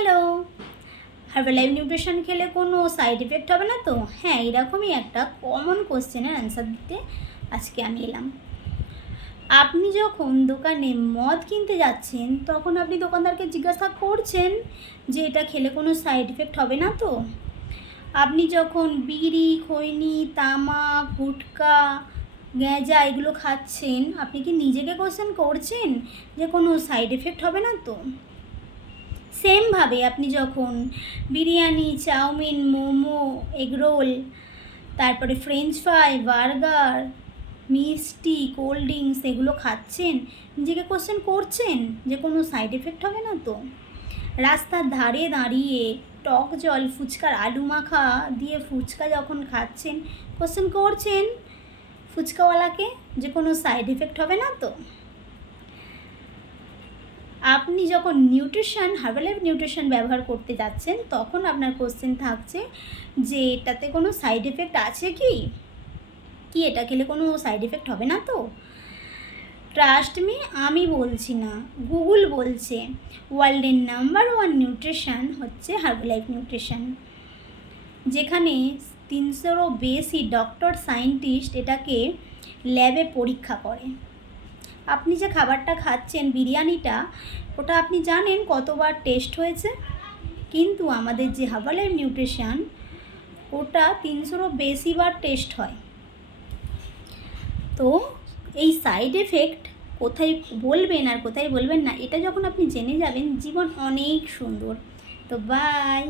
Hello, Herbalife nutrition খেলে কোনো side effect হবে না তো? হ্যাঁ, এরকমই একটা কমন কোশ্চেনের অ্যান্সার দিতে আজকে আমি এলাম। আপনি যখন দোকানে মদ কিনতে যাচ্ছেন তখন আপনি দোকানদারকে জিজ্ঞাসা করছেন যে এটা খেলে কোনো সাইড এফেক্ট হবে না তো? আপনি যখন বিড়ি, খৈনি, তামাক, গুটখা, গ্যাঁজা এগুলো খাচ্ছেন আপনি কি নিজেকে কোশ্চেন করছেন যে কোনো সাইড এফেক্ট হবে না তো? সেমভাবে আপনি যখন বিরিয়ানি, চাউমিন, মোমো, এগরোল, তারপরে ফ্রেঞ্চ ফ্রাই, বার্গার, মিষ্টি, কোল্ড ড্রিঙ্কস এগুলো খাচ্ছেন, নিজেকে কোশ্চেন করছেন যে কোনো সাইড এফেক্ট হবে না তো? রাস্তার ধারে দাঁড়িয়ে টক জল, ফুচকার আলু মাখা দিয়ে ফুচকা যখন খাচ্ছেন, কোশ্চেন করছেন ফুচকাওয়ালাকে যে কোনো সাইড এফেক্ট হবে না তো? আপনি যখন হার্বালাইফ নিউট্রিশন ব্যবহার করতে যাচ্ছেন তখন আপনার কোশ্চেন থাকছে যে এটাতে কোনো সাইড এফেক্ট আছে কি এটা খেলে কোনো সাইড এফেক্ট হবে না তো? ট্রাস্ট মি, আমি বলছি না, গুগল বলছে ওয়ার্ল্ডের নাম্বার 1 নিউট্রিশন হচ্ছে হার্বালাইফ নিউট্রিশন, যেখানে 300-রও বেশি ডক্টর সায়েন্টিস্ট এটাকে ল্যাবে পরীক্ষা করে। আপনি যে খাবারটা খাচ্ছেন বিরিয়ানিটা, ওটা আপনি জানেন কতবার টেস্ট হয়েছে? কিন্তু আমাদের যে হার্বালাইফ নিউট্রিশন ওটা 300-রও বেশিবার টেস্ট হয়। তো এই সাইড এফেক্ট কোথায় বলবেন আর কোথায় বলবেন না, এটা যখন আপনি জেনে যাবেন জীবন অনেক সুন্দর। তো বাই।